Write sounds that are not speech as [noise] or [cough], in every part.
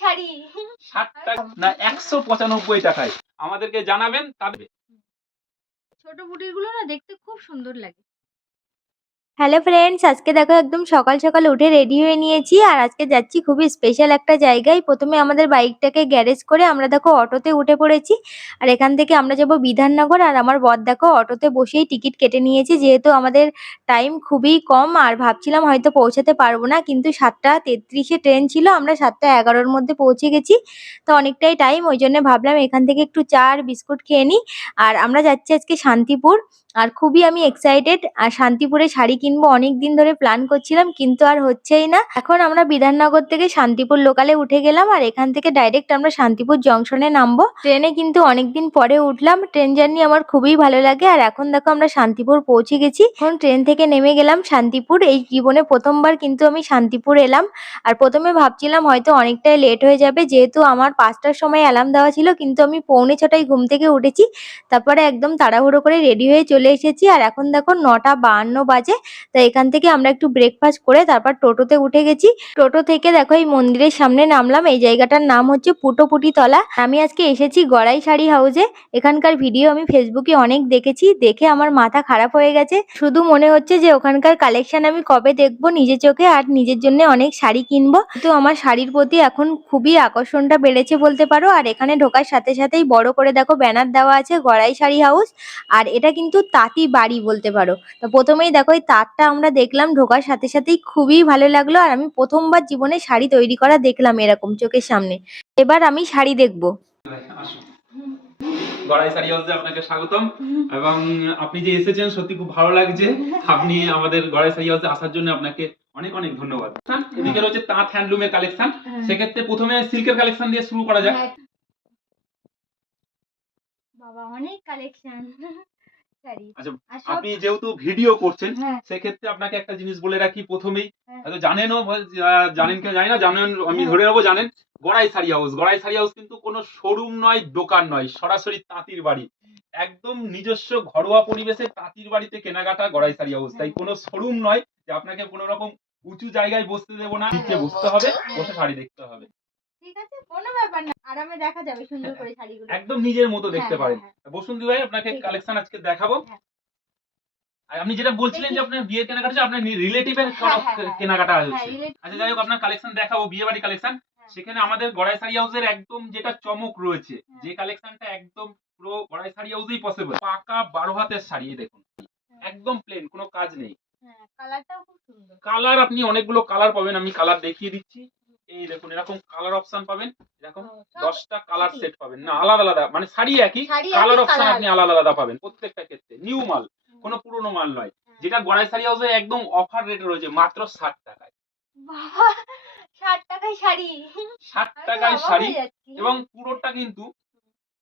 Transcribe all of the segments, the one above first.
শাড়ি। ষাট টাকা না একশো পঁচানব্বই টাকায়। আমাদেরকে জানাবেন তাদের ছোট বুটিরগুলো না দেখতে খুব সুন্দর লাগে। হ্যালো ফ্রেন্ডস আজকে দেখো একদম সকাল সকাল উঠে রেডি হয়ে নিয়েছি আর আজকে যাচ্ছি খুবই স্পেশাল একটা জায়গায়। প্রথমে আমাদের বাইকটাকে গ্যারেজ করে আমরা দেখো অটোতে উঠে পড়েছি আর এখান থেকে আমরা যাব বিধাননগর আর আমার বর দেখো অটোতে বসেই টিকিট কেটে নিয়েছি যেহেতু আমাদের টাইম খুবই কম আর ভাবছিলাম হয়তো পৌঁছাতে পারব না কিন্তু সাতটা তেত্রিশে ট্রেন ছিল, আমরা সাতটা এগারোর মধ্যে পৌঁছে গেছি। তো অনেকটাই টাইম ওই জন্য ভাবলাম এখান থেকে একটু চা আর বিস্কুট খেয়ে নিই আর আমরা যাচ্ছি আজকে শান্তিপুর আর খুবই আমি এক্সাইটেড আর শান্তিপুরে শাড়ি কিনবো অনেক দিন ধরে প্ল্যান করছিলাম, কিন্তু আর হচ্ছেই না। এখন আমরা বিধাননগর থেকে শান্তিপুর লোকালে উঠে গেলাম আর এখান থেকে ডাইরেক্ট আমরা শান্তিপুর জংশনে নামবো। ট্রেনে কিন্তু অনেকদিন পরে উঠলাম ট্রেন জার্নি আমার খুবই ভালো লাগে। আর এখন দেখো আমরা শান্তিপুর পৌঁছে গেছি। এখন ট্রেন থেকে নেমে গেলাম শান্তিপুর। এই জীবনে প্রথমবার কিন্তু আমি শান্তিপুর এলাম। আর প্রথমে ভাবছিলাম হয়তো অনেকটাই লেট হয়ে যাবে, যেহেতু আমার পাঁচটার সময় অ্যালার্ম দেওয়া ছিল, কিন্তু আমি পৌনে ছটায় ঘুম থেকে উঠেছি। তারপরে একদম তাড়াহুড়ো করে রেডি হয়ে চলে এসেছি। আর এখন দেখো নটা বাহান্ন বাজে। তো এখান থেকে আমরা একটু ব্রেকফাস্ট করে তারপর টোটোতে উঠে গেছি। টোটো থেকে দেখো এই মন্দিরের সামনে নামলাম। এই জায়গাটার নাম হচ্ছে পুটোপুটি তলা আমি আজকে এসেছি গড়াই শাড়ি হাউসে এখানকার ভিডিও আমি ফেসবুকে অনেক দেখেছি। দেখে আমার মাথা খারাপ হয়ে গেছে। শুধু মনে হচ্ছে যে ওখানকার কালেকশন আমি কবে দেখব নিজের চোখে আর নিজের জন্য অনেক শাড়ি কিনবো। তো আমার শাড়ির প্রতি এখন খুবই আকর্ষণটা বেড়েছে বলতে পারো। আর এখানে ঢোকার সাথে সাথেই বড় করে দেখো ব্যানার দেওয়া আছে গড়াই শাড়ি হাউস আর এটা কিন্তু তাঁতি বাড়ি বলতে পারো। তো প্রথমেই দেখো এই তাঁতটা আমরা দেখলাম ঢোকার সাথে সাথেই খুবই ভালো লাগল। আর আমি প্রথমবার জীবনে শাড়ি তৈরি করা দেখলাম এরকম চোখের সামনে। এবার আমি শাড়ি দেখব। আসুন। গড়াই শাড়ি হাউসে আপনাকে স্বাগতম। এবং আপনি যে এসেছেন সত্যি খুব ভালো লাগছে। আপনি আমাদের গড়াই শাড়ি হাউসে আসার জন্য আপনাকে অনেক অনেক ধন্যবাদ। হ্যাঁ, এদিকে রয়েছে তাঁত হ্যান্ডলুমের কালেকশন। সেক্ষেত্রে প্রথমে সিল্কের কালেকশন দিয়ে শুরু করা যাক। হ্যাঁ। বাবা অনেক কালেকশন। আচ্ছা, আপনি যেহেতু ভিডিও করছেন হ্যাঁ। সেক্ষেত্রে আপনাকে একটা জিনিস বলে রাখি প্রথমেই। হ্যাঁ। হয়তো জানেনও জানেন কিনা জানি না জানেন আমি হ্যাঁ। ধরে নেব জানেন গড়াই শাড়ি হাউস। গড়াই শাড়ি হাউস কিন্তু কোনো শোরুম নয় দোকান নয় সরাসরি তাঁতির বাড়ি। একদম নিজস্ব ঘরোয়া পরিবেশে তাঁতির বাড়িতে কেনাকাটা গড়াই শাড়ি হাউস। তাই কোনো শোরুম নয় যে আপনাকে কোনো রকম উঁচু জায়গায় বসতে দেবো না নিচে বসতে হবে বসে শাড়ি দেখতে হবে। ঠিক আছে? কোনো ব্যাপার না। আরামে দেখা যাবে সুন্দর করে শাড়িগুলো। একদম নিজের মতো দেখতে হ্যাঁ, পারেন। হ্যাঁ, ভাই আপনাকে কালেকশন আজকে দেখাবো। হ্যাঁ। আপনি যেটা বলছিলেন যে আপনার বিয়ের কেনাকাটা হচ্ছে আপনার রিলেটিভের হ্যাঁ, হ্যাঁ, হ্যাঁ। কেনাকাটা হ্যাঁ, হচ্ছে আচ্ছা যাই হোক আপনার কালেকশন দেখাবো বিয়ে বাড়ি কালেকশন হ্যাঁ। সেখানে আমাদের গড়াই শাড়ি হাউসের একদম যেটা চমক রয়েছে হ্যাঁ। যে কালেকশনটা একদম পুরো গড়াই শাড়ি হাউসেই পসিবল পাকা বারো হাতের শাড়ি দেখুন। একদম প্লেন কোনো কাজ নেই। হ্যাঁ কালারটাও খুব সুন্দর। কালার আপনি অনেকগুলো কালার পাবেন আমি কালার দেখিয়ে দিচ্ছি। এই দেখুন এরকম কালার অপশন পাবেন এরকম দশটা কালার সেট পাবেন। না আলাদা আলাদা মানে শাড়ি একই কালার অপশন আপনি আলাদা। আলাদা পাবেন প্রত্যেকটা ক্ষেত্রে। নিউ মাল। কোনো পুরনো মাল নয়। যেটা গড়াই শাড়ি হাউসে একদম অফার রেট রয়েছে মাত্র ষাট টাকায়। ষাট টাকায় শাড়ি। ষাট টাকায় শাড়ি এবং পুরোটা কিন্তু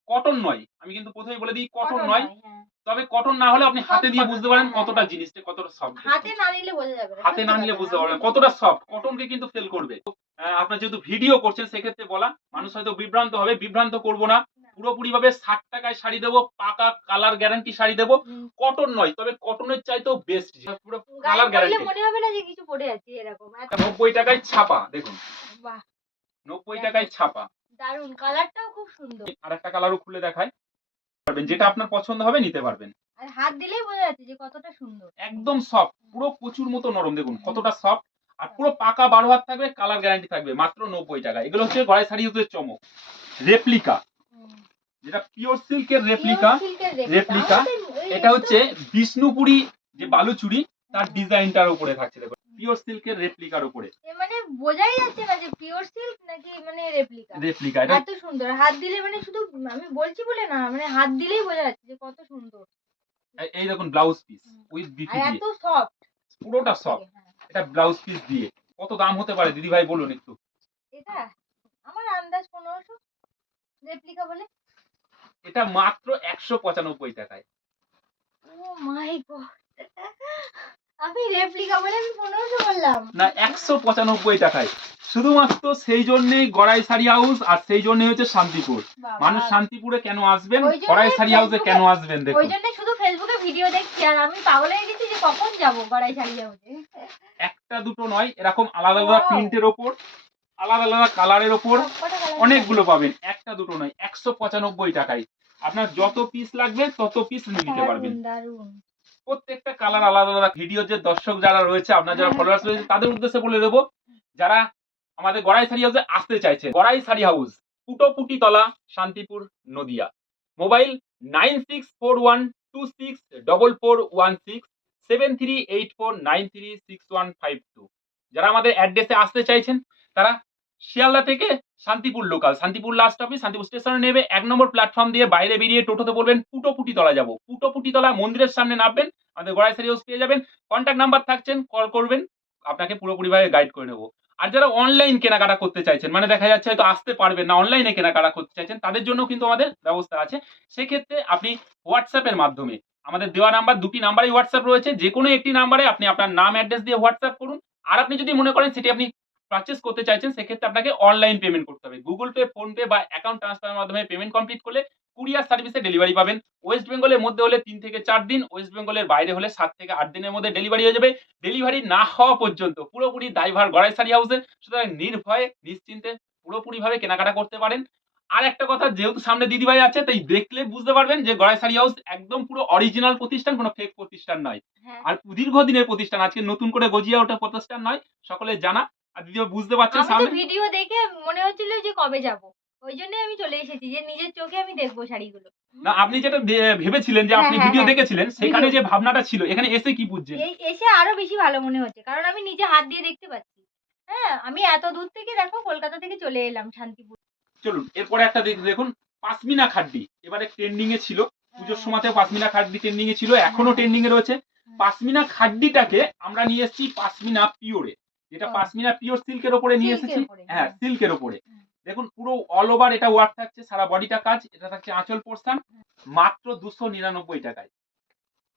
কটন নয়। আমি কিন্তু প্রথমে বলে দিই কটন নয়। হ্যাঁ। তবে কটন না হলে আপনি হাতে দিয়ে বুঝতে পারেন হ্যাঁ, কতটা হ্যাঁ। জিনিসটা কতটা সফট হাতে না নিলে বোঝা যাবে হাতে না নিলে বুঝতে পারবেন কতটা সফট কটনকে কিন্তু ফেল করবে। আপনার যেহেতু ভিডিও করছেন সেক্ষেত্রে বলা মানুষ হয়তো বিভ্রান্ত হবে বিভ্রান্ত করব না। পুরোপুরি ভাবে ষাট টাকায় শাড়ি দেবো পাকা কালার গ্যারান্টি শাড়ি দেবো। কটন নয় তবে কটনের চাইতেও বেস্ট পুরো কালার গ্যারান্টি মনে হবে না যে কিছু পরে আছি এরকম। নব্বই টাকায় ছাপা দেখুন। নব্বই টাকায় ছাপা। দারুণ কালারটাও খুব সুন্দর। আর একটা কালারও খুলে দেখায় পারবেন যেটা আপনার পছন্দ হবে নিতে পারবেন। আর হাত দিলেই বোঝা যাচ্ছে যে কতটা সুন্দর। একদম সফট পুরো প্রচুর মতো নরম দেখুন কতটা সফট আর পুরো পাকা বারো হাত থাকবে কালার গ্যারান্টি থাকবে মাত্র নব্বই টাকা। এগুলো হচ্ছে গড়াই শাড়ি চমক। রেপ্লিকা যেটা পিওর সিল্কের রেপ্লিকা ওই এটা হচ্ছে বিষ্ণুপুরি যে বালুচুরি তার ডিজাইনটার উপরে থাকছে দেখুন। পিওর সিল্কের রেপ্লিকার উপরে। মানে বোঝাই যাচ্ছে না যে পিওর সিল্ক নাকি মানে রেপ্লিকা রেপ্লিকা এটা এত সুন্দর। হাত দিলে মানে শুধু আমি বলছি বলে না মানে হাত দিলেই বোঝা যাচ্ছে যে কত সুন্দর। এই- দেখুন ব্লাউজ পিস উইথ এত সফট পুরোটা সফট এটা ব্লাউজ পিস দিয়ে। কত দাম হতে পারে দিদি ভাই বলুন একটু। এটা আমার আন্দাজ পনেরোশো রেপ্লিকা বলে। এটা মাত্র একশো পঁচানব্বই টাকায়। ও মাই গড আমি রেপ্লিকা বলে আমি বললাম। না একশো পঁচানব্বই টাকায়। শুধুমাত্র সেই গড়াই শাড়ি হাউস আর সেই হচ্ছে শান্তিপুর। মানুষ শান্তিপুরে কেন আসবেন? গড়াই শাড়ি হাউসে কেন আসবেন ওই জন্য শুধু ফেসবুকে ভিডিও দেখছি আর আমি পাগল হয়ে গেছি যে কখন যাব গড়াই শাড়ি যাব একটা দুটো নয় এরকম আলাদা আলাদা প্রিন্টের ওপর আলাদা আলাদা কালারের ওপর অনেকগুলো পাবেন একটা দুটো নয় একশো পঁচানব্বই টাকায়। আপনার যত পিস লাগবে তত পিস নিয়ে নিতে পারবেন। দারুণ। প্রত্যেকটা কালার আলাদা আলাদা। ভিডিও যে দর্শক যারা রয়েছে আপনার যারা হ্যাঁ। ফলোয়ার্স রয়েছে তাদের উদ্দেশ্যে বলে দেবো যারা আমাদের গড়াই শাড়ি হাউসে আসতে চাইছে গড়াই শাড়ি হাউস পুটোপুটি তলা Shantipur Nadia. Mobile nine six four one two six double four one six seven three eight four nine three six one five two যারা আমাদের অ্যাড্রেসে আসতে চাইছেন তারা শিয়ালদা থেকে Shantipur local Shantipur last office Shantipur স্টেশনে নেবে, এক নম্বর প্ল্যাটফর্ম দিয়ে বাইরে বেরিয়ে টোটোতে বলবেন, পুটোপুটি তলা যাব। পুটোপুটি তলা মন্দিরের সামনে নামবেন, আমাদের গড়াই শাড়ি হাউস পেয়ে যাবেন। কন্ট্যাক্ট নাম্বার থাকছেন কল করবেন, আপনাকে পুরোপুরিভাবে গাইড করে নেব। আর যারা অনলাইন কেনাকাটা করতে চাইছেন মানে দেখা যাচ্ছে হয়তো আসতে পারবেন না অনলাইনে কেনাকাটা করতে চাইছেন, তাদের জন্য কিন্তু আমাদের ব্যবস্থা আছে। সেক্ষেত্রে আপনি হোয়াটসঅ্যাপের মাধ্যমে, আমাদের দেওয়া নাম্বার দুটি নাম্বারই হোয়াটসঅ্যাপ রয়েছে যে কোনো একটি নাম্বারে আপনি আপনার নাম অ্যাড্রেস দিয়ে হোয়াটসঅ্যাপ করুন। আর আপনি যদি মনে করেন সেটি আপনি পারচেস করতে চাইছেন সেক্ষেত্রে আপনাকে অনলাইন পেমেন্ট করতে হবে। গুগল পে ফোন পে বা অ্যাকাউন্ট ট্রান্সফারের মাধ্যমে পেমেন্ট কমপ্লিট করলে কুরিয়ার সার্ভিসে ডেলিভারি পাবেন। ওয়েস্ট বেঙ্গলের মধ্যে হলে তিন থেকে চার দিন ওয়েস্ট বেঙ্গলের বাইরে হলে সাত থেকে আট দিনের মধ্যে ডেলিভারি হয়ে যাবে। ডেলিভারি না হওয়া পর্যন্ত পুরোপুরি ড্রাইভার গড়াই শাড়ি হাউসে সুতরাং নির্ভয়ে নিশ্চিন্তে পুরোপুরিভাবে কেনাকাটা করতে পারেন। আর একটা কথা যেহেতু সামনে দিদিভাই আছে তাই দেখলে বুঝতে পারবেন যে গড়াই শাড়ি হাউস একদম পুরো অরিজিনাল প্রতিষ্ঠান কোনো ফেক প্রতিষ্ঠান নয়। হ্যাঁ। আর দীর্ঘদিনের প্রতিষ্ঠান আজকে নতুন করে গজিয়ে ওঠা প্রতিষ্ঠান নয়। সকলে জানা আর দিদিভাই বুঝতে পারছেন সামনে? ভিডিও দেখে মনে হচ্ছিল যে কবে যাব। ওই জন্যই আমি চলে এসেছি যে নিজের চোখে আমি দেখব শাড়িগুলো। না আপনি যেটা ভেবেছিলেন যে আপনি হ্যাঁ, হ্যাঁ, ভিডিও হ্যাঁ। দেখেছিলেন সেখানে যে ভাবনাটা ছিল এখানে এসে কি বুঝছেন এসে আরও বেশি ভালো মনে হচ্ছে কারণ আমি নিজে হাত দিয়ে দেখতে পাচ্ছি। হ্যাঁ আমি এত দূর থেকে দেখো কলকাতা থেকে চলে এলাম শান্তিপুর। চলুন এরপরে একটা দেখ- দেখুন পাসমিনা খাড্ডি। এবারে ট্রেন্ডিং এ ছিল পুজোর সময়তে পাসমিনা খাড্ডি ট্রেন্ডিং এ ছিল এখনও ট্রেন্ডিং এ রয়েছে। পাসমিনা খাড্ডিটাকে আমরা নিয়ে এসেছি পাসমিনা পিওরে। যেটা ও। পাসমিনা পিওর সিল্কের ওপরে নিয়ে এসেছি। হ্যাঁ হ্যাঁ। সিল্কের ওপরে। দেখুন পুরো অল ওভার এটা ওয়ার্ক থাকছে সারা বডিটা কাজ এটা থাকছে আঁচল পোর্শন মাত্র দুশো নিরানব্বই টাকায়।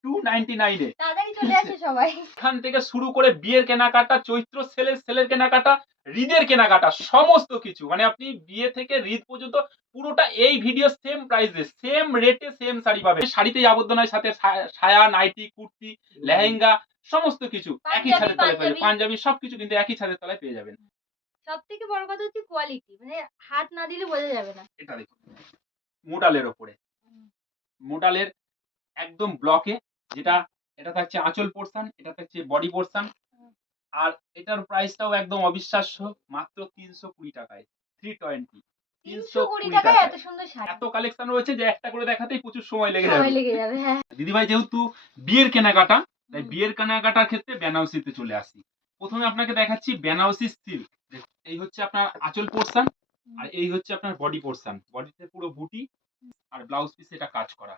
টু নাইনটি নাইনে তাড়াতাড়ি চলে আসে সবাই। এখান থেকে শুরু করে বিয়ের কেনাকাটা চৈত্র সেলের সেলের কেনাকাটা ঈদের কেনাকাটা সমস্ত কিছু। মানে আপনি বিয়ে থেকে ঈদ পর্যন্ত পুরোটা এই ভিডিও সেম প্রাইসে সেম রেটে সেম শাড়ি পাবে শাড়িতেই আবদ্ধ নয় সাথে সায়া নাইটি কুর্তি লেহেঙ্গা সমস্ত কিছু একই ছাদের তলায় পেয়ে যাবেন পাঞ্জাবি। সবকিছু কিন্তু একই ছাদের তলায় পেয়ে যাবেন। সব থেকে বড় কথা হচ্ছে কোয়ালিটি মানে হাত না দিলে বোঝা যাবে না। এটা দেখুন মোডালের ওপরে। মোডালের একদম ব্লকে যেটা এটা থাকছে আঁচল পোর্শন এটা থাকছে বডি পোর্শন আর এটার প্রাইসটাও একদম অবিশ্বাস্য মাত্র তিনশো কুড়ি টাকায় থ্রি টোয়েন্টি তিনশো কুড়ি টাকায় এত সুন্দর এত কালেকশন রয়েছে যে একটা করে দেখাতেই প্রচুর সময় লেগে যাবে হ্যাঁ। দিদিভাই যেহেতু বিয়ের কেনাকাটা তাই বিয়ের কেনাকাটার ক্ষেত্রে বেনারসিতে চলে আসি। প্রথমে আপনাকে দেখাচ্ছি বেনারসি সিল্ক এই হচ্ছে আপনার আঁচল পোর্শন আর এই হচ্ছে আপনার বডি পোর্শন বডিতে পুরো বুটি আর ব্লাউজ পিস এটা কাজ করা।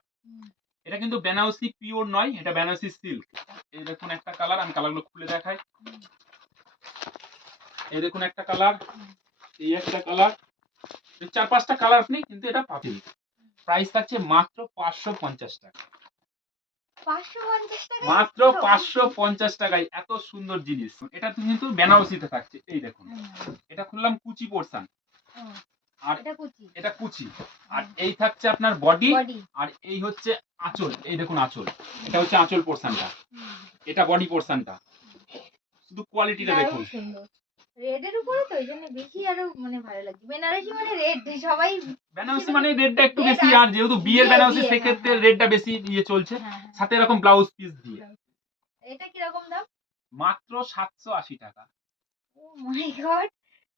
এটা কিন্তু বেনারসি পিওর নয় এটা বেনারসি সিল্ক এই দেখুন একটা কালার আমি কালারগুলো খুলে দেখাই। এই দেখুন একটা কালার এই একটা কালার চার পাঁচটা কালার আপনি কিন্তু এটা পাবেন। প্রাইস থাকছে মাত্র পাঁচশো পঞ্চাশ টাকা পাঁচশো পঞ্চাশ টাকা। মাত্র পাঁচশো পঞ্চাশ টাকায় এত সুন্দর জিনিস। এটা কিন্তু বেনারসিতে থাকছে এই দেখুন। এটা খুললাম কুচি পোর্শন আর এটা কুচি। আর এই থাকছে আপনার বডি বডি আর এই হচ্ছে আঁচল। এই দেখুন আঁচল। এটা হচ্ছে আঁচল পোর্শনটা এটা বডি পোর্শনটা শুধু কোয়ালিটিটা দেখুন। সুন্দর রেডের উপরে তো ওই জন্য বেশি আরও মানে ভালো লাগছে। বেনারসি মানে রেড সবাই বেনারসি মানে রেটটা একটু বেশি আর- যেহেতু বিয়ের বেনারসি সেক্ষেত্রে হ্যাঁ, রেটটা বেশি ইয়ে চলছে। হ্যাঁ, হ্যাঁ। সাথে এরকম ব্লাউজ পিস দিয়ে। এটা কীরকম দাম? মাত্র সাতশো আশি টাকা। ও মাই গড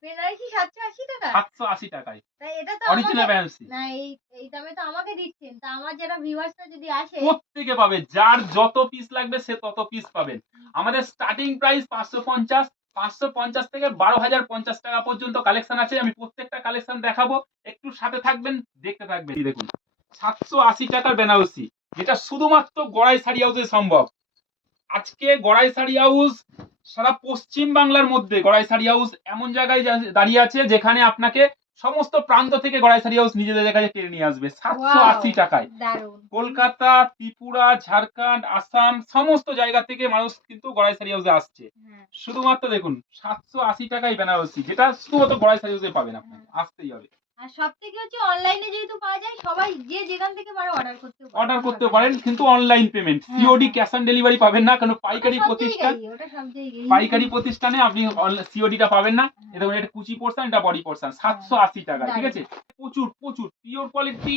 বেনারসি সাতশো আশি টাকা? সাতশো আশি টাকায়। তাই এটা তো অরিজিনাল বেনারসি না এই এই দামে তো আমাকে দিচ্ছেন। তা আমার যারা ভিউয়ার্সরা যদি আসে প্রত্যেকে পাবে। যার যত পিস লাগবে সে তত পিস পাবেন। আমাদের স্টার্টিং প্রাইস পাঁচশো পঞ্চাশ পাঁচশো পঞ্চাশ থেকে বারো হাজার পঞ্চাশ টাকা পর্যন্ত কালেকশন আছে। আমি প্রত্যেকটা কালেকশন দেখাবো। একটু সাথে থাকবেন, দেখতে থাকবেন। দেখুন, সাতশো আশি টাকার বেনারসি, যেটা শুধুমাত্র গড়াই শাড়ি হাউসে সম্ভব। আজকে গড়াই শাড়ি হাউস সারা পশ্চিম বাংলার মধ্যে গড়াই শাড়ি হাউস এমন জায়গায় দাঁড়িয়ে আছে যেখানে আপনাকে সমস্ত প্রান্ত থেকে গড়াই শাড়ি হাউস নিজেদের কাছে টেনে নিয়ে আসবে। সাতশো আশি টাকায়। কলকাতা ত্রিপুরা ঝাড়খন্ড আসাম সমস্ত জায়গা থেকে মানুষ কিন্তু গড়াই শাড়ি হাউসে আসছে। হ্যাঁ। শুধুমাত্র দেখুন সাতশো আশি টাকায় বেনারসি যেটা শুধুমাত্র গড়াই সারি হাউসে পাবেন আপনি আসতেই হবে। আর সব থেকে হচ্ছে অনলাইনে যেহেতু পাওয়া যায় সবাই যে যেখান থেকে পারে অর্ডার করতে অর্ডার করতে পারেন কিন্তু অনলাইন পেমেন্ট হ্যাঁ, সিওডি হ্যাঁ। ক্যাশ অন ডেলিভারি পাবেন না কারণ পাইকারি প্রতিষ্ঠান পাইকারি প্রতিষ্ঠানে আপনি সিওডিটা পাবেন না। হ্যাঁ। এটা এটা কুচি পোর্শন এটা বডি পোর্শন সাতশো আশি টাকা ঠিক আছে? প্রচুর প্রচুর। পিওর কোয়ালিটি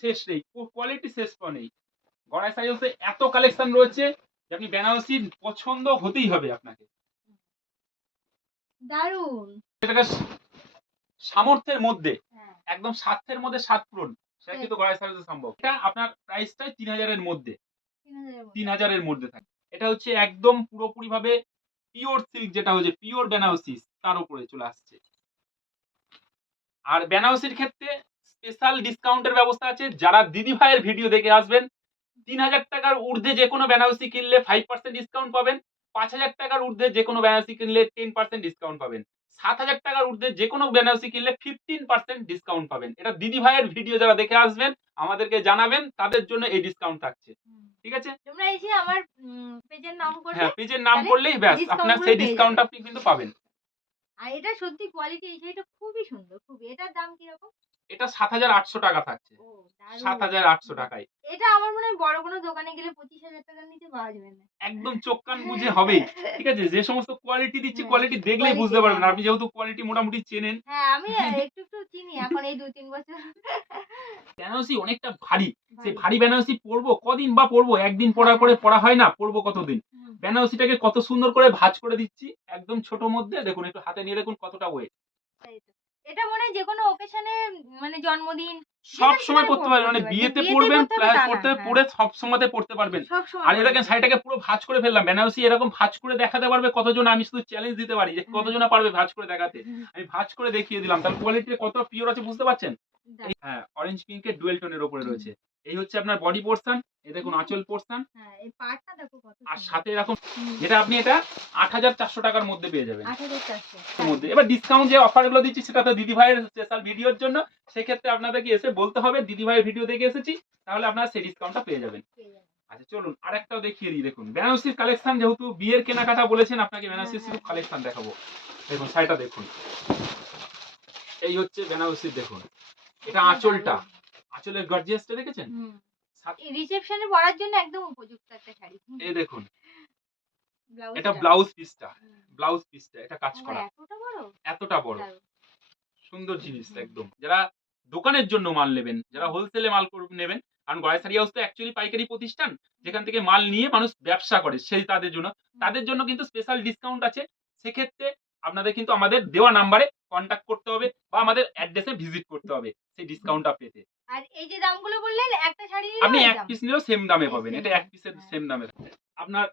শেষ নেই। কোয়ালিটি শেষ নেই। গড়াই সাইজে এত কালেকশন রয়েছে যে আপনি বেনারসি পছন্দ হতেই হবে আপনাকে। সেটাকে সামর্থ্যের মধ্যে হ্যাঁ। একদম স্বার্থের মধ্যে সাত পূরণ সেটা কিন্তু গড়াই সাইজে সম্ভব। এটা আপনার মধ্যে। তিন হাজারের মধ্যে। তিন হাজারের মধ্যে থাকে। এটা হচ্ছে একদম পুরোপুরি ভাবে পিওর সিল্ক যেটা হচ্ছে পিওর বেনারসি তার উপরে চলে আসছে। আর বেনারসির ক্ষেত্রে স্পেশাল ডিসকাউন্টের ব্যবস্থা আছে। যারা দিদি ভাইয়ের ভিডিও দেখে আসবেন তিন হাজার টাকার ঊর্ধ্বে যে কোনো বেনারসি কিনলে ফাইভ পার্সেন্ট ডিসকাউন্ট পাবেন। পাঁচ হাজার টাকার ঊর্ধ্বে যে কোনো বেনারসি কিনলে টেন পার্সেন্ট ডিসকাউন্ট পাবেন। সাত হাজার টাকার ঊর্ধ্বে যে কোনো বেনারসি কিনলে ফিফটিন পার্সেন্ট ডিসকাউন্ট পাবেন। এটা দিদি ভাইয়ের ভিডিও যারা দেখে আসবেন আমাদেরকে জানাবেন তাদের জন্য এই ডিসকাউন্ট থাকছে। ঠিক আছে? তোমরা এসে আমার পেজের নাম করলে হ্যাঁ পেজের নাম করলেই ব্যাস আপনার সেই ডিসকাউন্ট আপনি কিন্তু পাবেন। আর এটা সত্যি কোয়ালিটি এই শাড়িটা খুবই সুন্দর খুবই। এটার দাম কীরকম? এটা সাত হাজার আটশো টাকা থাকছে। সাত হাজার আটশো টাকায়। এটা আমার মনে হয় বড় কোনো দোকানে গেলে পঁচিশ হাজার টাকার নিচে পাওয়া যাবে না। একদম চোখ কান বুঝে হবেই। ঠিক আছে যে সমস্ত কোয়ালিটি দিচ্ছি কোয়ালিটি দেখলেই বুঝতে পারবেন। আপনি যেহেতু কোয়ালিটি মোটামুটি চেনেন। হ্যাঁ আমি [laughs] একটু একটু চিনি এখন এই দু তিন বছর। বেনারসি অনেকটা ভারী। সেই ভারী। বেনারসি পরবো কদিন বা পরবো? একদিন পরার পরে পড়া হয় না পরবো কতদিন? বেনারসিটাকে কত সুন্দর করে ভাঁজ করে দিচ্ছি একদম ছোট মধ্যে। দেখুন একটু হাতে নিয়ে দেখুন কতটা ওয়েট। এটা মনে হয় যে কোনো ওকেশনে মানে জন্মদিন সব সময় পড়তে পারবেন মানে বিয়েতে। পড়বেন প্লাস পড়তে হ্যাঁ। পড়ে সব সময়তে পড়তে পারবেন। আর এটাকে শাড়িটাকে পুরো ভাঁজ করে ফেললাম। বেনারসি এরকম ভাঁজ করে দেখাতে পারবে কতজন আমি শুধু চ্যালেঞ্জ দিতে পারি যে কতজন পারবে ভাঁজ করে দেখাতে। আমি ভাঁজ করে দেখিয়ে দিলাম। তার কোয়ালিটি কত পিওর আছে বুঝতে পারছেন? হ্যাঁ অরেঞ্জ পিঙ্কের ডুয়েল টোনের উপরে রয়েছে। এই হচ্ছে আপনার বডি পোর্শন এই দেখুন আঁচল পোর্শন হ্যাঁ এই পাটটা দেখো কত আর সাথে এরকম যেটা আপনি এটা আট হাজার চারশো টাকার মধ্যে পেয়ে যাবেন। এর মধ্যে। এবার ডিসকাউন্ট যে অফারগুলো দিচ্ছি সেটা তো দিদি ভাইয়ের স্পেশাল ভিডিওর জন্য। সেক্ষেত্রে আপনাদেরকে এসে বলতে হবে দিদি ভাইয়ের ভিডিও দেখে এসেছি তাহলে আপনারা সেই ডিসকাউন্টটা পেয়ে যাবেন। আচ্ছা চলুন আরেকটাও দেখিয়ে দিই দেখুন। বেনারসির কালেকশন যেহেতু বিয়ের কেনাকাটা বলেছেন আপনাকে বেনারসির হ্যাঁ, শুধু হ্যাঁ। কালেকশন দেখাবো। দেখুন শাড়িটা দেখুন। এই হচ্ছে বেনারসির দেখুন। এটা আঁচলটা। আঁচলের গর্জিয়াসটা দেখেছেন? রিসেপশনে পরার জন্য একদম উপযুক্ত একটা শাড়ি। এই দেখুন। এটা ব্লাউজ পিসটা ব্লাউজ পিসটা এটা কাজ করা। এতটা বড়? এতটা বড়। সুন্দর জিনিস একদম। যারা দোকানের জন্য মাল নেবেন যারা হোলসেলে মাল নেবেন কারণ গড়াই শাড়ি হাউস তো অ্যাকচুয়ালি পাইকারি প্রতিষ্ঠান যেখান থেকে মাল নিয়ে মানুষ ব্যবসা করে সেই তাদের জন্য। তাদের জন্য কিন্তু স্পেশাল ডিসকাউন্ট আছে। সেক্ষেত্রে আপনাদের কিন্তু আমাদের দেওয়া নাম্বারে কন্ট্যাক্ট করতে হবে বা আমাদের অ্যাড্রেসে ভিজিট করতে হবে সেই ডিসকাউন্টটা পেতে। আর এই যে দামগুলো বললেন একটা শাড়ি আপনি এক পিস নিলেও সেম দামে পাবেন এটা এক পিসের হ্যাঁ। সেম দামে। আপনার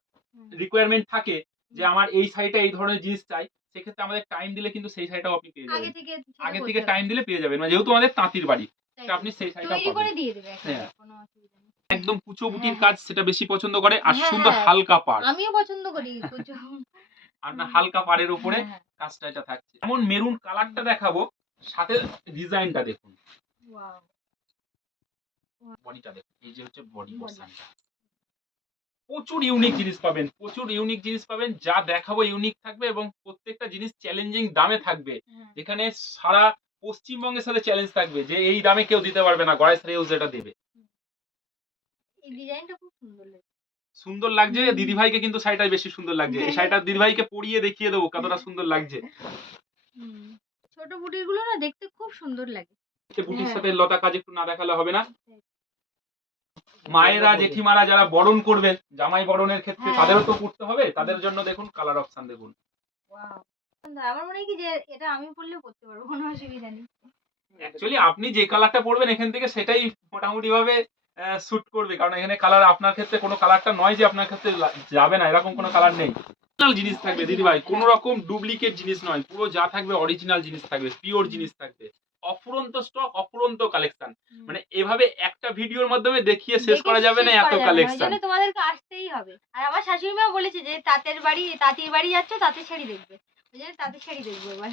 রিকোয়ারমেন্ট থাকে যে আমার এই শাড়িটা এই ধরনের জিনিস চাই সেক্ষেত্রে আমাদের টাইম দিলে কিন্তু সেই শাড়িটাও আপনি পেয়ে আগে যাবেন থেকে আগে থেকে টাইম দিলে পেয়ে যাবেন মানে যেহেতু আমাদের তাঁতির বাড়ি আপনি সেই শাড়িটা তৈরি করে দিয়ে দেবে হ্যাঁ। একদম কুচো বুটির হ্যাঁ, কাজ সেটা বেশি পছন্দ করে আর হ্যাঁ, সুন্দর হ্যাঁ। হালকা পাড়। আমিও পছন্দ করি আর না হালকা পাড়ের উপরে হ্যাঁ, কাজটা এটা থাকছে। এমন মেরুন কালারটা দেখাবো সাথে ডিজাইনটা দেখুন। বডিটা দেখুন এই যে হচ্ছে বডি পোর্শনটা প্রচুর ইউনিক জিনিস পাবেন প্রচুর ইউনিক জিনিস পাবেন যা দেখাবো ইউনিক থাকবে এবং প্রত্যেকটা জিনিস চ্যালেঞ্জিং দামে থাকবে। হ্যাঁ। যেখানে সারা পশ্চিমবঙ্গের সাথে চ্যালেঞ্জ থাকবে যে এই দামে কেউ দিতে পারবে না গড়াই সারি যেটা দেবে। এই ডিজাইনটা খুব সুন্দর সুন্দর লাগছে হুম। দিদি ভাইকে কিন্তু শাড়িটা বেশি সুন্দর লাগছে। এই শাড়িটা [laughs] দিদি ভাইকে পরিয়ে দেখিয়ে দেবো কতটা সুন্দর লাগছে। ছোট বুটিরগুলো না দেখতে খুব সুন্দর লাগে। বুটির হ্যাঁ। সাথে লতা কাজ একটু না দেখালে হবে না। মায়েরা জেঠিমারা যারা বরণ করবে জামাই বরণের ক্ষেত্রে হ্যাঁ। তাদেরও তো করতে হবে তাদের জন্য দেখুন কালার অপশন দেখুন। আমার মনে হয় কি যে এটা আমি পরলেও পারব কোনো অসুবিধা নেই। অ্যাকচুয়ালি আপনি যে কালারটা পরবেন এখান থেকে সেটাই মোটামুটি ভাবে শুট করবে। কারণ এখানে কালার আপনার ক্ষেত্রে কোনো কালারটা নয় যে আপনার ক্ষেত্রে যাবে না এরকম কোনো কালার নেই। অরিজিনাল জিনিস থাকবে দিদি ভাই কোনো রকম ডুপ্লিকেট জিনিস নয়। পুরো যা থাকবে অরিজিনাল জিনিস থাকবে পিওর জিনিস থাকবে। অফুরন্ত স্টক অফুরন্ত কালেকশন মানে এভাবে একটা ভিডিওর মাধ্যমে দেখিয়ে শেষ করা যাবে না এত কালেকশন তোমাদেরকে আসতেই হবে। আর আমার শাশুড়ি মা বলেছে যে তাঁতের বাড়ি তাঁতির বাড়ি যাচ্ছ তাঁতের শাড়ি দেখবে। ওই জন্য তাঁতের শাড়ি দেখব এবার।